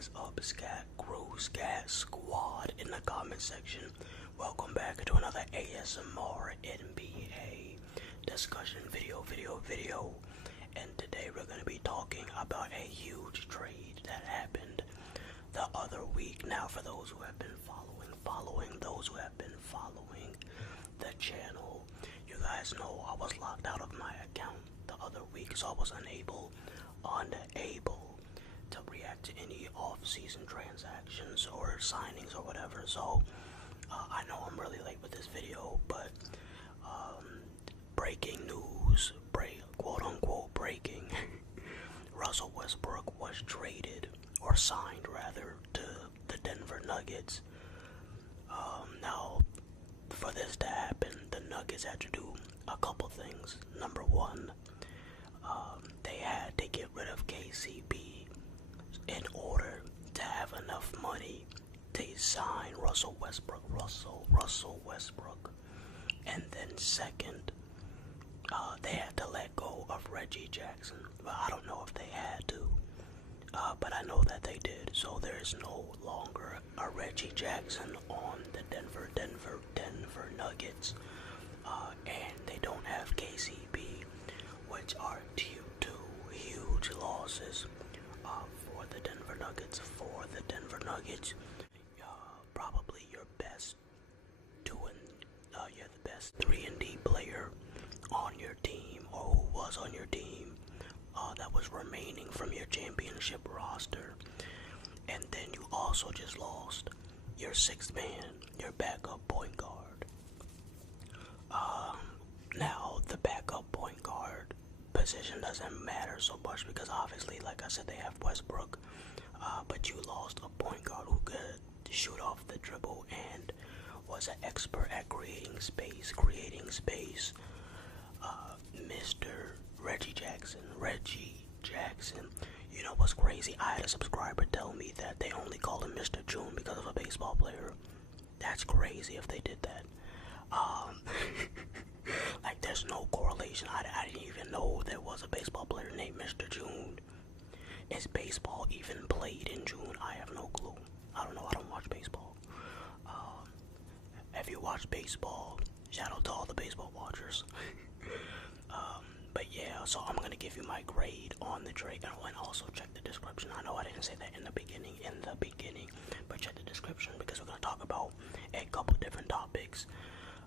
is up, Scat Crew, Scat Squad in the comment section. Welcome back to another ASMR NBA discussion video. And today we're going to be talking about a huge trade that happened the other week. Now, for those who have been following the channel, you guys know I was locked out of my account the other week, so I was unable to react to any off-season transactions or signings or whatever. So I know I'm really late with this video, but breaking news, quote unquote breaking, Russell Westbrook was traded, or signed rather, to the Denver Nuggets. Now, for this to happen, the Nuggets had to do a couple things. Number one, they had to get rid of KCP in order to have enough money to sign Russell Westbrook. And then second, they had to let go of Reggie Jackson. But I don't know if they had to, but I know that they did. So there's no longer a Reggie Jackson on the Denver Nuggets, and they don't have KCP, which are two huge losses for the Denver Nuggets. Probably your best you're the best 3-and-D player on your team, or who was on your team, that was remaining from your championship roster. And then you also just lost your sixth man, your backup point guard. Now, the backup point guard position doesn't matter so much because obviously, like I said, they have Westbrook, but you lost a point guard who could shoot off the dribble and was an expert at creating space. Mr. Reggie Jackson. You know what's crazy? I had a subscriber tell me that they only called him Mr. June because of a baseball player. That's crazy if they did that. Like, there's no correlation. I didn't even know there was a baseball player named Mr. June. Is baseball even played in June? I have no clue. I don't know. I don't watch baseball. If you watch baseball, shout out to all the baseball watchers. But yeah, so I'm gonna give you my grade on the trade, and also check the description. I know I didn't say that in the beginning, but check the description because we're gonna talk about a couple different topics,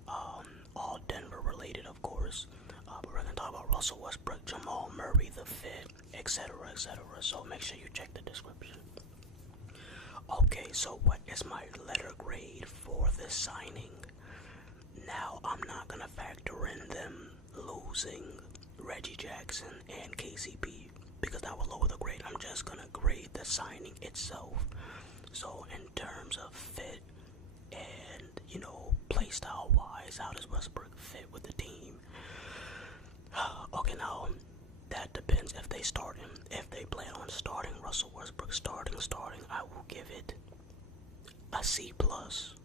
all Denver related, of course. But we're gonna talk about Russell Westbrook, Jamal Murray, the fit, etc. So make sure you check the description. Okay, so what is my letter grade for this signing? Now, I'm not gonna factor in them losing Reggie Jackson and KCP because that will lower the grade. I'm just gonna grade the signing itself. So in terms of fit and, playstyle wise, how does Westbrook fit with the team? Okay, now that depends if they start him. If they plan on starting Russell Westbrook, starting, I will give it a C plus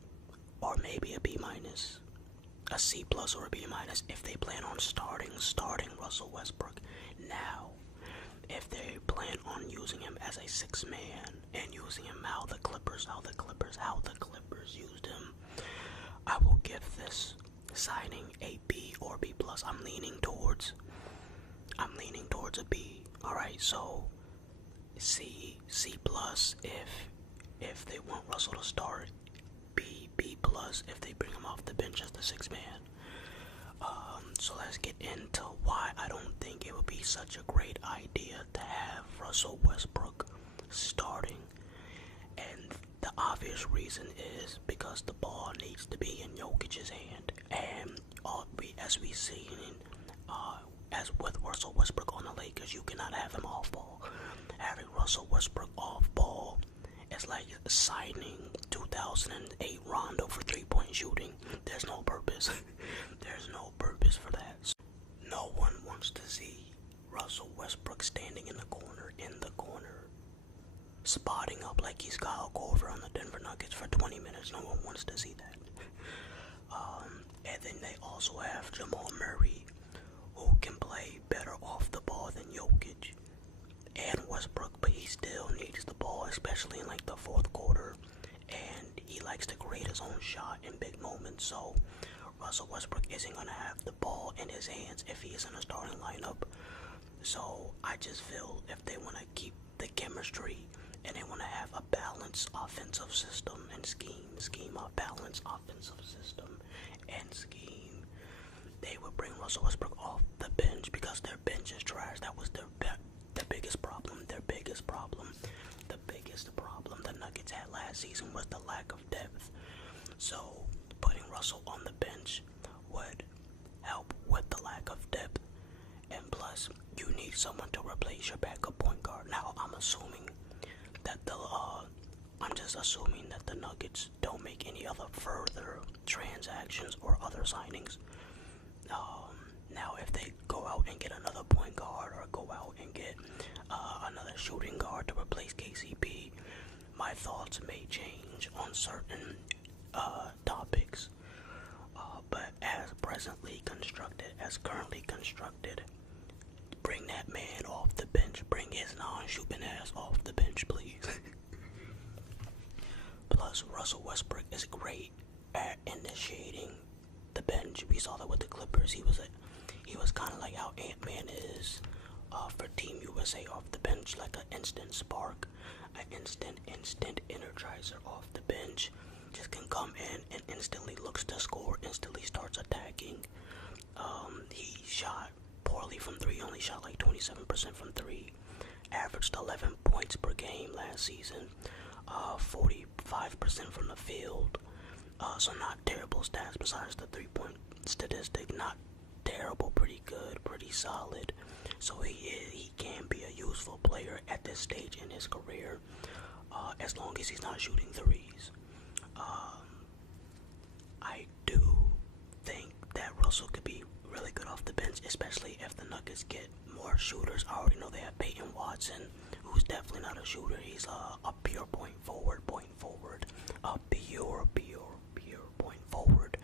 or maybe a B minus. A C plus or a B minus if they plan on starting Russell Westbrook. Now, if they plan on using him as a six man and using him how the Clippers used him, I will give this signing a B or B plus. I'm leaning towards a B. Alright, so C plus if they want Russell to start, B plus if they bring him off the bench as the sixth man. So let's get into why I don't think it would be such a great idea to have Russell Westbrook starting. And the obvious reason is because the ball needs to be in Jokic's hand. And as we see, as with Russell Westbrook on the Lakers, you cannot have him off ball. Having Russell Westbrook off ball is like signing 2008 Rondo for 3-point shooting. There's no purpose. There's no purpose for that. So no one wants to see Russell Westbrook standing in the corner, spotting up like he's Kyle Korver on the Denver Nuggets for 20 minutes. No one wants to see that. And then they also have Jamal Murray, who can play better off the ball than Jokic. and Westbrook, but he still needs the ball, especially in like the fourth quarter. And he likes to create his own shot in big moments. So Russell Westbrook isn't gonna have the ball in his hands if he is in a starting lineup. So I just feel if they want to keep the chemistry and they want to have a balanced offensive system and scheme, a balanced offensive system and scheme, they would bring Russell Westbrook off the bench because their bench is trash. That was their biggest problem. The Nuggets had last season was the lack of depth. So putting Russell on the bench would help with the lack of depth. And plus, you need someone to replace your backup point guard. Now, I'm just assuming that the Nuggets don't make any other further transactions or other signings. Now, if they go out and get another point guard or go out and get another shooting guard to replace KCP, my thoughts may change on certain topics. But as currently constructed, bring that man off the bench. Bring his non-shooting ass off the bench, please. Plus, Russell Westbrook is great at initiating the bench. We saw that with the Clippers. He was kind of like how Ant-Man is for Team USA off the bench, like an instant spark, an instant energizer off the bench. Just can come in and instantly looks to score, instantly starts attacking. He shot poorly from three, only shot like 27% from three. Averaged 11 points per game last season, 45% from the field. So not terrible stats besides the 3-point statistic. Not terrible, pretty good, pretty solid. So he can be a useful player at this stage in his career, as long as he's not shooting threes. I do think that Russell could be really good off the bench, especially if the Nuggets get more shooters. I already know they have Peyton Watson, who's definitely not a shooter. He's a pure point forward, a pure point forward.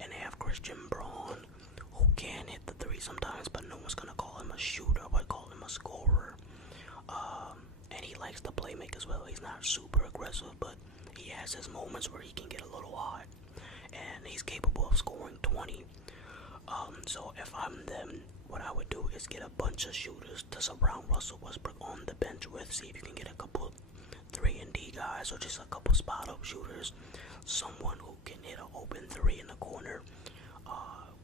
And they have Christian Braun, who can hit the three sometimes, but no one's gonna call him a shooter, but call him a scorer. And he likes to play make as well. He's not super aggressive, but he has his moments where he can get a little hot, and he's capable of scoring 20. So if I'm them, what I would do is get a bunch of shooters to surround Russell Westbrook on the bench with. See if you can get a couple 3-and-D guys or just a couple spot-up shooters. Someone who can hit an open three in the corner.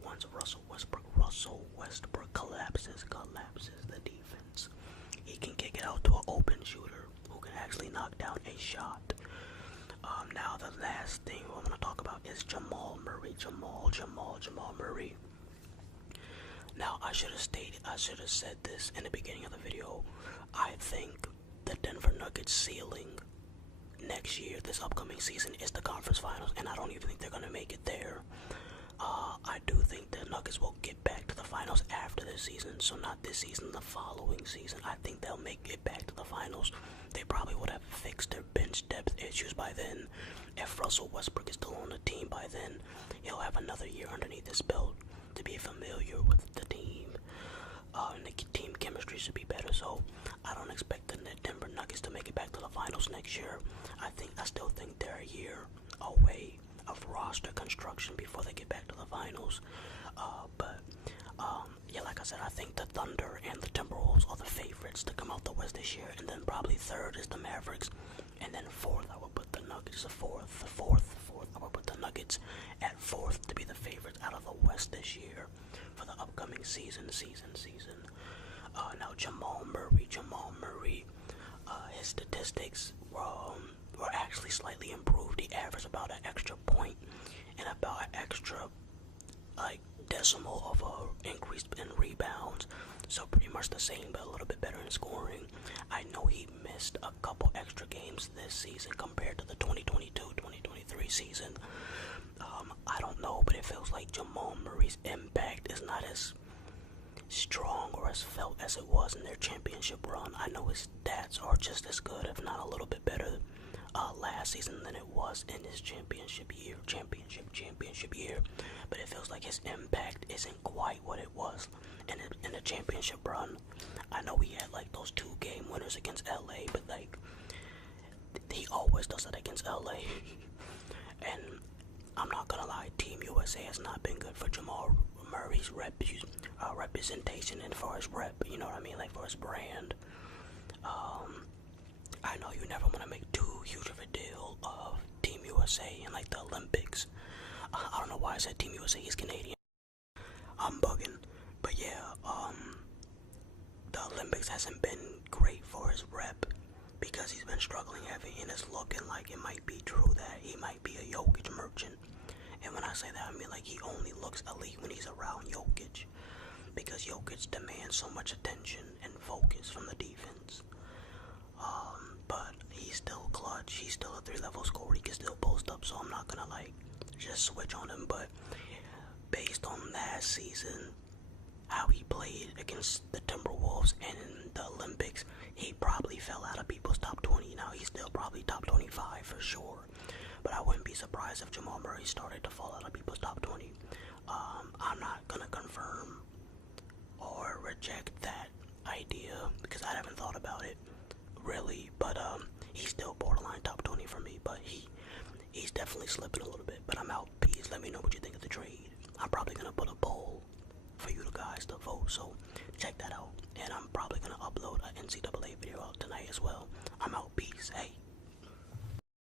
Once Russell Westbrook collapses the defense, he can kick it out to an open shooter who can actually knock down a shot. Now the last thing I'm going to talk about is Jamal Murray. Jamal Murray. Now I should have said this in the beginning of the video. I think the Denver Nuggets ceiling next year, this upcoming season, is the conference finals, and I don't even think they're going to make it there. I do think the Nuggets will get back to the finals after this season, so not this season, the following season. I think they'll make it back to the finals. They probably would have fixed their bench depth issues by then. If Russell Westbrook is still on the team by then, he'll have another year underneath his belt to be familiar with the team. And the team chemistry should be better, so I don't expect the Denver Nuggets to make it back to the finals next year. I still think they're a year away of roster construction before they get back to the finals. Yeah, like I said, I think the Thunder and the Timberwolves are the favorites to come out the West this year, and then probably third is the Mavericks, and then fourth I would put the Nuggets. I would put the Nuggets at fourth to be the favorites out of the West this year for the upcoming season. Now Jamal Murray, his statistics were actually slightly improved. He averaged about an extra point and about an extra decimal of a increase in rebounds, so pretty much the same but a little bit better in scoring. I know he missed a couple extra games this season compared to the 2022-2023 season. I don't know, but it feels like Jamal Murray's impact is not as strong or as felt as it was in their championship run. I know his stats are just as good, if not a little bit better, last season than it was in his championship year, but it feels like his impact isn't quite what it was in the championship run. I know he had like those 2 game corners against LA, but like he always does that against LA. And I'm not gonna lie, Team USA has not been good for Jamal Murray's representation and for his rep, you know what I mean, like for his brand. I know you never want to make too huge of a deal of Team USA and like the Olympics. I don't know why I said Team USA, he's Canadian. I'm bugging. But yeah, the Olympics hasn't been great for his rep because he's been struggling heavy, and it's looking like it might be true that he might be a Jokic merchant. And when I say that, I mean like he only looks elite when he's around Jokic, because Jokic demands so much attention and focus from the defense. But he's still clutch. He's still a 3-level scorer. He can still post up, so I'm not gonna like just switch on him. But based on last season, how he played against the Timberwolves and in the Olympics, he probably fell out of people's top 20. Now he's still probably top 25 for sure, but I wouldn't be surprised if Jamal Murray started to fall out of people's top 20. I'm not gonna confirm or reject that idea because I haven't thought about it really, but he's still borderline top 20 for me, but he's definitely slipping a little bit. But I'm out. Please let me know what you think of the trade. I'm probably gonna put a poll for you guys to vote, so check that out. And I'm probably gonna upload an NCAA video out tonight as well. I'm out. Peace. Hey.